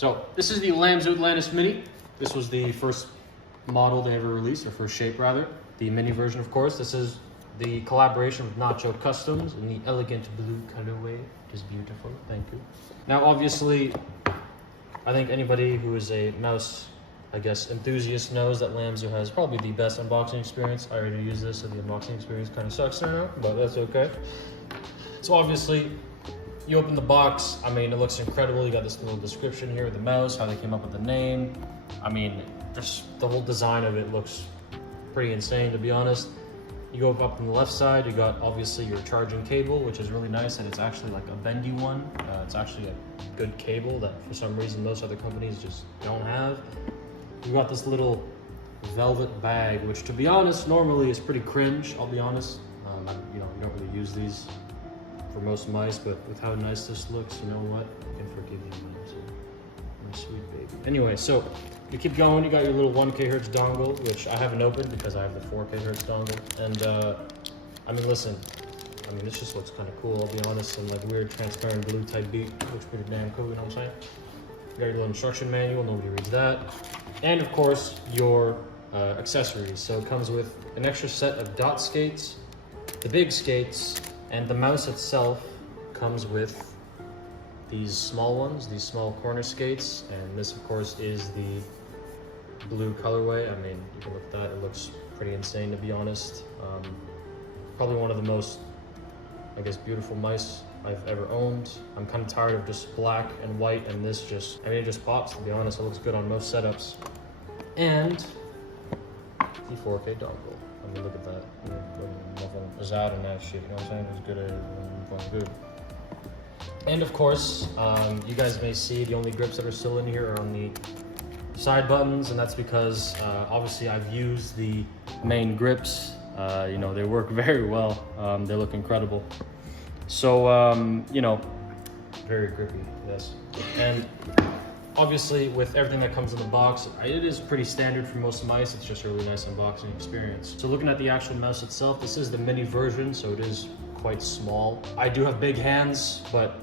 So this is the LAMZU Atlantis Mini. This was the first model they ever released, or first shape rather. The mini version, of course. This is the collaboration with Nacho Customs in the elegant blue colorway, which is beautiful. Thank you. Now, obviously, I think anybody who is a mouse, I guess, enthusiast knows that LAMZU has probably the best unboxing experience. I already use this, so the unboxing experience kind of sucks right now, but that's okay. So obviously, you open the box. I mean, it looks incredible. You got this little description here of the mouse, how they came up with the name. I mean, just the whole design of it looks pretty insane, to be honest. You go up on the left side, you got obviously your charging cable, which is really nice, and it's actually like a bendy one. It's actually a good cable that for some reason most other companies just don't have. You got this little velvet bag, which to be honest, normally is pretty cringe, I'll be honest. You don't really use these for most mice, but with how nice this looks, you know what? I can forgive you, my sweet baby. Anyway, so you keep going, you got your little 1K hertz dongle, which I haven't opened because I have the 4K hertz dongle. And I mean, listen, I mean, this just looks kind of cool, I'll be honest, and like weird transparent blue type beat. Looks pretty damn cool, you know what I'm saying? You got your little instruction manual, nobody reads that. And of course, your accessories. So it comes with an extra set of dot skates, the big skates, and the mouse itself comes with these small ones, these small corner skates. And this, of course, is the blue colorway. I mean, you can look at that, it looks pretty insane, to be honest. Probably one of the most, I guess, beautiful mice I've ever owned. I'm kind of tired of just black and white, and this just, I mean, it just pops, to be honest. It looks good on most setups. And the 4K dongle. I mean, look at that. Nothing is out in that shit, you know what I'm saying? It's good as good. And of course, you guys may see the only grips that are still in here are on the side buttons, and that's because obviously I've used the main grips. You know, they work very well. They look incredible. So, you know, very grippy, yes. And obviously, with everything that comes in the box, it is pretty standard for most mice. It's just a really nice unboxing experience. So looking at the actual mouse itself, this is the mini version, so it is quite small. I do have big hands, but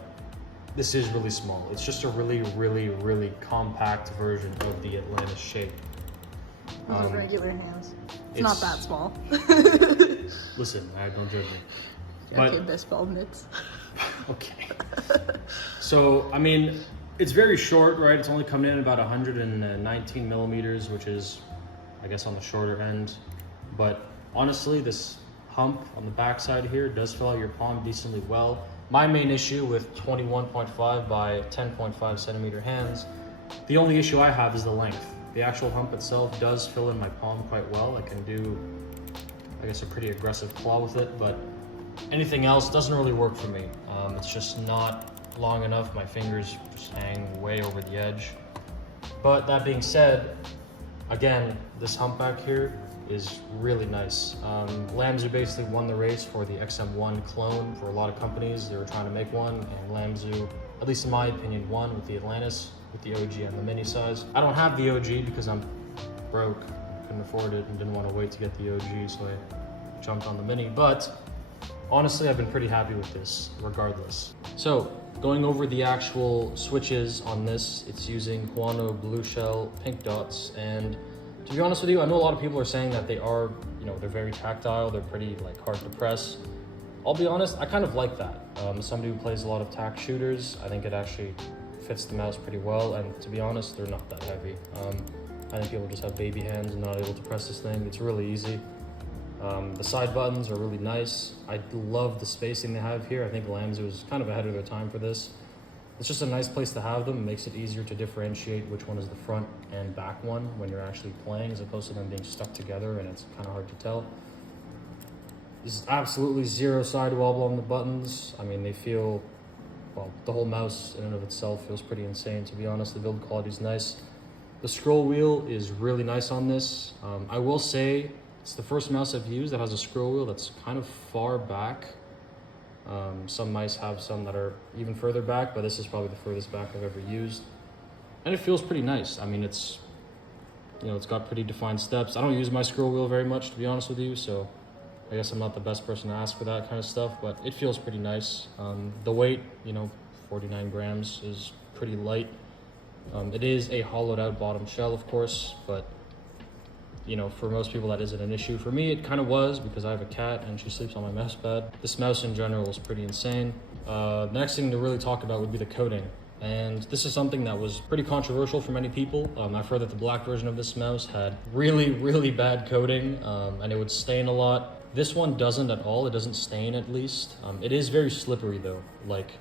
this is really small. It's just a really, really, really compact version of the Atlantis shape. Those are regular hands. It's not that small. Listen, don't judge me. Okay, best ball mitts. Okay. So, I mean, it's very short, right? It's only coming in about 119 millimeters, which is, I guess, on the shorter end. But honestly, this hump on the back side here does fill out your palm decently well. My main issue with 21.5 by 10.5 centimeter hands, the only issue I have is the length. The actual hump itself does fill in my palm quite well. I can do, I guess, a pretty aggressive claw with it, but anything else doesn't really work for me. It's just not long enough. My fingers just hang way over the edge. But that being said, again, this hump back here is really nice. LAMZU basically won the race for the XM1 clone for a lot of companies. They were trying to make one, and LAMZU, at least in my opinion, won with the Atlantis, with the OG and the mini size. I don't have the OG because I'm broke, couldn't afford it, and didn't want to wait to get the OG, so I jumped on the mini. But honestly, I've been pretty happy with this regardless. So going over the actual switches on this, it's using Huano blue shell pink dots, and to be honest with you, I know a lot of people are saying that they are, you know, they're very tactile, they're pretty like hard to press. I'll be honest, I kind of like that. Somebody who plays a lot of tac shooters, I think it actually fits the mouse pretty well, and to be honest, they're not that heavy. I think people just have baby hands and not able to press this thing. It's really easy. The side buttons are really nice. I love the spacing they have here. I think LAMZU is kind of ahead of their time for this. It's just a nice place to have them. It makes it easier to differentiate which one is the front and back one when you're actually playing, as opposed to them being stuck together and it's kind of hard to tell. There's absolutely zero side wobble on the buttons. I mean, they feel, well, the whole mouse in and of itself feels pretty insane, to be honest. The build quality is nice. The scroll wheel is really nice on this. I will say, it's the first mouse I've used that has a scroll wheel that's kind of far back. Some mice have some that are even further back, but this is probably the furthest back I've ever used. And it feels pretty nice. I mean, it's, you know, it's got pretty defined steps. I don't use my scroll wheel very much, to be honest with you, so I guess I'm not the best person to ask for that kind of stuff, but it feels pretty nice. The weight, you know, 49 grams is pretty light. It is a hollowed out bottom shell, of course, but you know, for most people that isn't an issue. For me, it kind of was because I have a cat and she sleeps on my mouse pad. This mouse in general is pretty insane. The next thing to really talk about would be the coating. And this is something that was pretty controversial for many people. I've heard that the black version of this mouse had really, really bad coating and it would stain a lot. This one doesn't at all. It doesn't stain, at least. It is very slippery though. Like,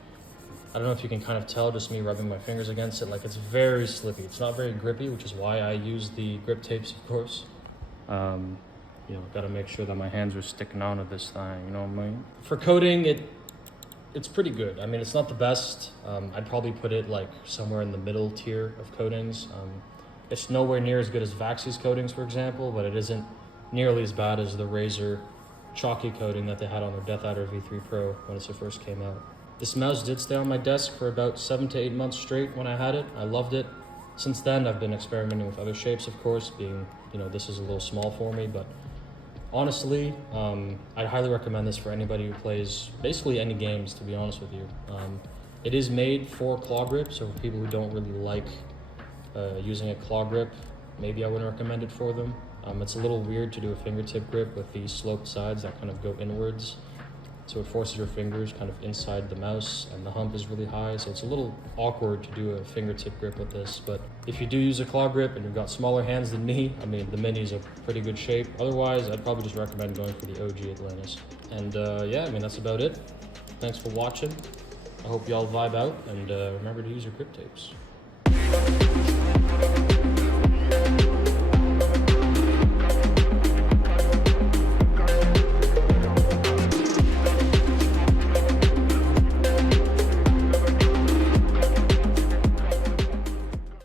I don't know if you can kind of tell just me rubbing my fingers against it. Like, it's very slippy. It's not very grippy, which is why I use the grip tapes, of course. You know, gotta make sure that my hands are sticking onto this thing, you know what I mean? For coating, it's pretty good. I mean, it's not the best. I'd probably put it like somewhere in the middle tier of coatings. It's nowhere near as good as Vaxi's coatings, for example, but it isn't nearly as bad as the Razer chalky coating that they had on their Death Adder V3 Pro when it first came out. This mouse did stay on my desk for about 7 to 8 months straight when I had it. I loved it. Since then, I've been experimenting with other shapes, of course, being, you know, this is a little small for me, but honestly, I'd highly recommend this for anybody who plays basically any games, to be honest with you. It is made for claw grip, so for people who don't really like using a claw grip, maybe I wouldn't recommend it for them. It's a little weird to do a fingertip grip with these sloped sides that kind of go inwards. So it forces your fingers kind of inside the mouse, and the hump is really high, so it's a little awkward to do a fingertip grip with this. But if you do use a claw grip and you've got smaller hands than me, I mean, the Mini's a pretty good shape. Otherwise, I'd probably just recommend going for the OG Atlantis. And yeah, I mean, that's about it. Thanks for watching. I hope y'all vibe out, and remember to use your grip tapes.